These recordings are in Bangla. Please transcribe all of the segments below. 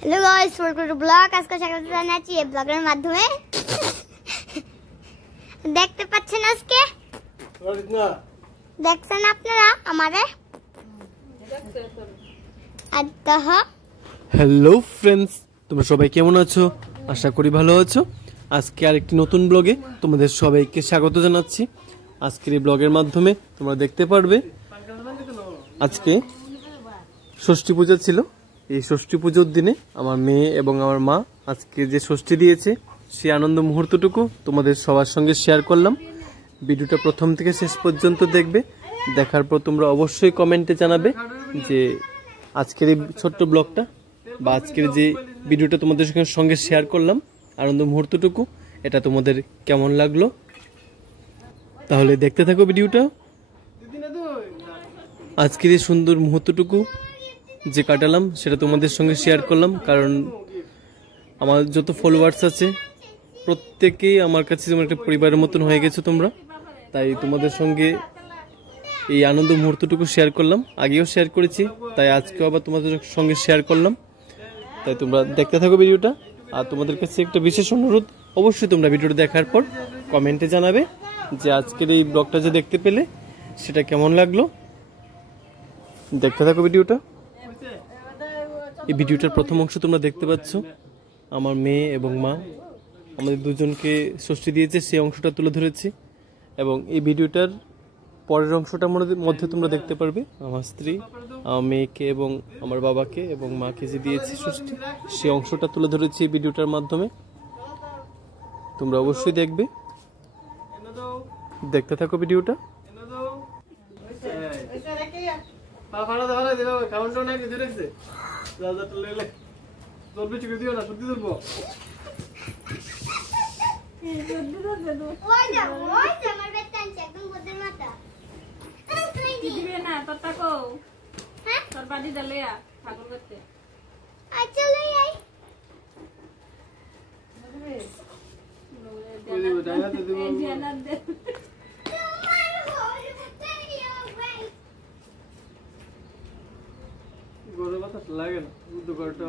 Hello guys, welcome to blog. আজকে স্বাগত জানাচ্ছি এই ব্লগের মাধ্যমে। দেখতে পাচ্ছেন আজকে দেখছেন আপনারা আমারে। হ্যালো ফ্রেন্ডস, তোমরা সবাই কেমন আছো? আশা করি ভালো আছো। আজকে আরেকটি নতুন ব্লগে তোমাদের সবাইকে স্বাগত জানাচ্ছি। আজকের এই ব্লগের মাধ্যমে তোমরা দেখতে পারবে আজকে ষষ্ঠী পূজা ছিল। এই ষষ্ঠী পুজোর দিনে আমার মেয়ে এবং আমার মা আজকে যে ষষ্ঠী দিয়েছে সেই আনন্দ মুহূর্তটুকু তোমাদের সবার সঙ্গে শেয়ার করলাম। ভিডিওটা প্রথম থেকে শেষ পর্যন্ত দেখবে। দেখার পর তোমরা অবশ্যই কমেন্টে জানাবে যে আজকের এই ছোট্ট ব্লগটা বা আজকের যে ভিডিওটা তোমাদের সঙ্গে শেয়ার করলাম আনন্দ মুহূর্তটুকু, এটা তোমাদের কেমন লাগলো। তাহলে দেখতে থাকো ভিডিওটা। আজকের এই সুন্দর মুহূর্তটুকু যে কাটালাম সেটা তোমাদের সঙ্গে শেয়ার করলাম, কারণ আমার যত ফলোয়ার্স আছে প্রত্যেকেই আমার কাছে যেমন একটা পরিবারের মতন হয়ে গেছো তোমরা। তাই তোমাদের সঙ্গে এই আনন্দ মুহূর্তটুকু শেয়ার করলাম। আগেও শেয়ার করেছি, তাই আজকেও আবার তোমাদের সঙ্গে শেয়ার করলাম। তাই তোমরা দেখতে থাকো ভিডিওটা। আর তোমাদের কাছে একটা বিশেষ অনুরোধ, অবশ্যই তোমরা ভিডিওটা দেখার পর কমেন্টে জানাবে যে আজকের এই ব্লগটা যে দেখতে পেলে সেটা কেমন লাগলো। দেখতে থাকো ভিডিওটা। এই ভিডিওটার প্রথম অংশ তোমরা দেখতে পাচ্ছ, আমার মেয়ে এবং মা আমাদের দুজনকে ষষ্ঠী দিয়েছে সেই অংশটা তুলে ধরেছি। এবং এই ভিডিওটার পরের অংশটার মধ্যে তোমরা দেখতে পারবে আমার স্ত্রী, আমার মেয়েকে এবং আমার বাবাকে এবং মাকে যে দিয়েছি ষষ্ঠী, সেই অংশটা তুলে ধরেছি এই ভিডিওটার মাধ্যমে। তোমরা অবশ্যই দেখবে, দেখতে থাকো ভিডিওটা। লাগে না ঘরটা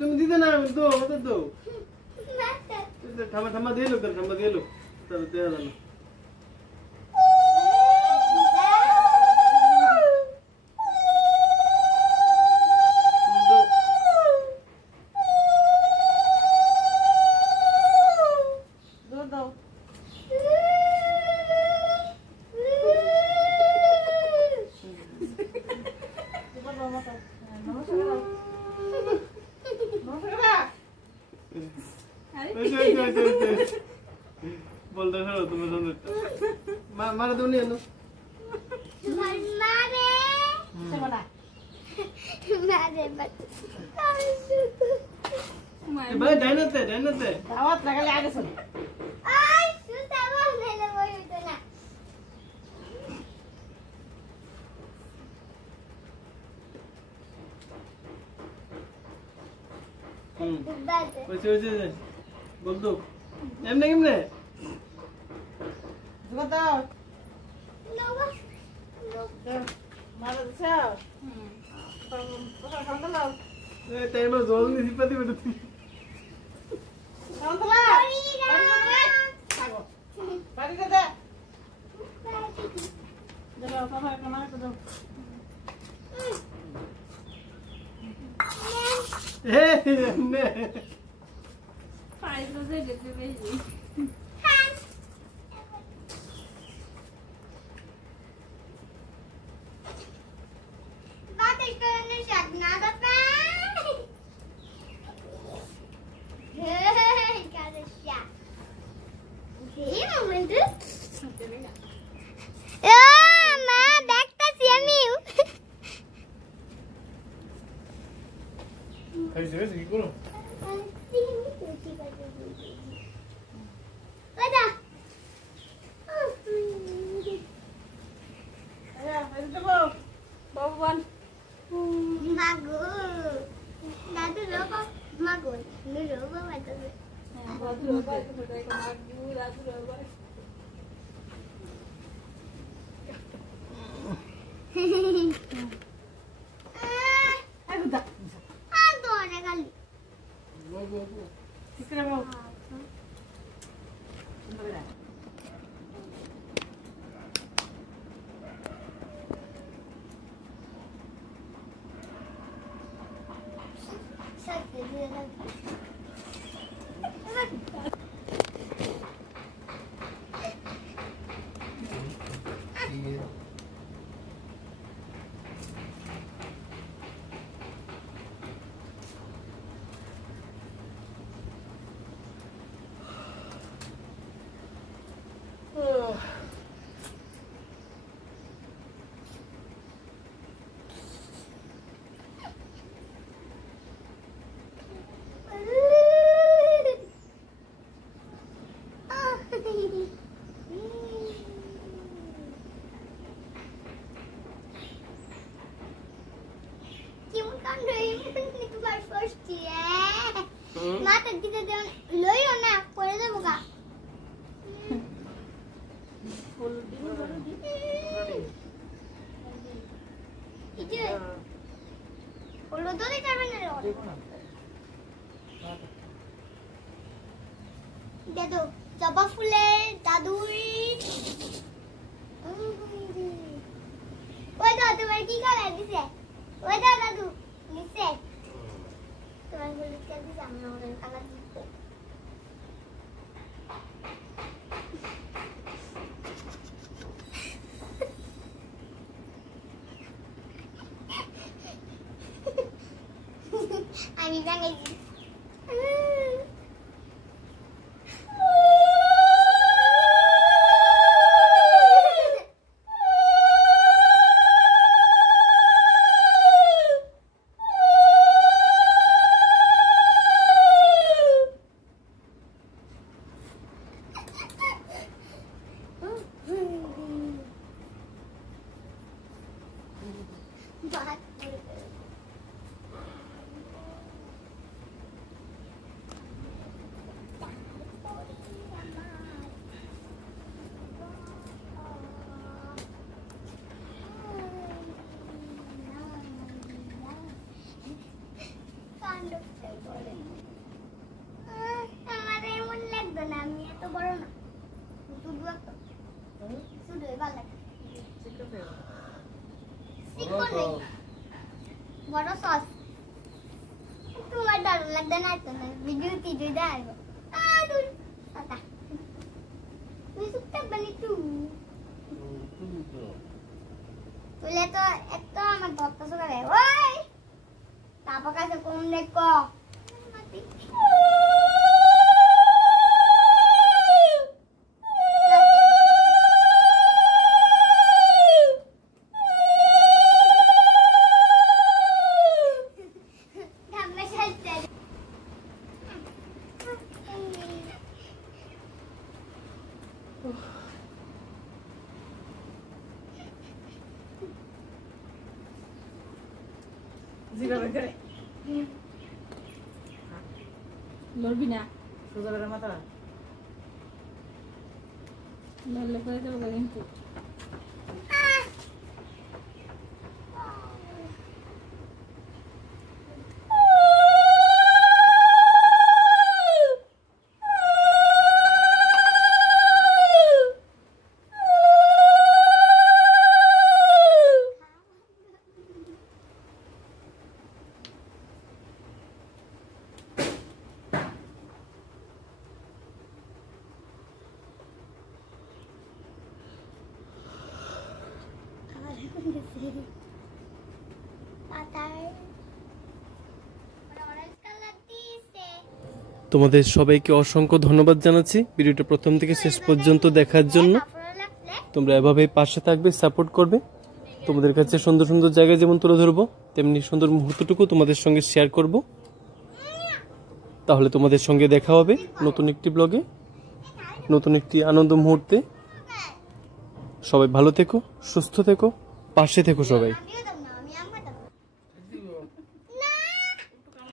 তুমি দিতে না ঠাম্মা দিয়ে লোক ঠাম্মা দিয়ে লোক তাহলে দেওয়া যাবে। বলতে শোনো তুমি মারা তুমি নিয়ে নো ভাই ডাইনাতে দাওয়াত লাগালে আগে শোন। বলতো এমনি কেমনে জল নিয়ে পাতি বেটা Nada, pai! এই মোমেন্ট মা দেখতাছি আমি খাইছে কি করো ওইটা Bawan. মাগো দাদু লোকো মাগো নুরো বাবা দাদু Batu apa itu sudah maju, batu apa. Aku tak. আদো রে খালি Tikra mau. সাথে দিয়ে দাও Mata kita jangan loyo na, pwede na buka. Itu, kalau tu ni cara mana lor? Dia tu, jaba fule, daduri. Oi dah, tu mari kita lagi ni se. Oi dah, dadu, ni se. Tuan boleh kasi sama orang kalah gitu. Ami jangan gitu. Bahat. আমার এমন লাগবে না আমি এত বড় না শুধু একটা শুধু এবার লাগে শিখো নেই বড় সস তোমার ডর লাগবে না তো ভিডিও টিডিও দেখো দূর টাটা তুই সুপ্তা বলি তুলে তো এত আমার দত্ত সকালে ওই তারপর কাছে কোন দেখো Zira begini. Lorbi na. Sudah ada mata. Lalu kau itu begini tu. তোমাদের সবাইকে অসংখ্য ধন্যবাদ জানাচ্ছি ভিডিওটা প্রথম থেকে শেষ পর্যন্ত দেখার জন্য। তোমরা এভাবে পাশে থাকবে, সাপোর্ট করবে। তোমাদের কাছে সুন্দর সুন্দর জায়গা যেমন তুলে ধরবো, তেমনি সুন্দর মুহূর্তটুকু তোমাদের সঙ্গে শেয়ার করব। তাহলে তোমাদের সঙ্গে দেখা হবে নতুন একটি ব্লগে, নতুন একটি আনন্দ মুহূর্তে। সবাই ভালো থেকো, সুস্থ থেকো, পাশে থেকো সবাই।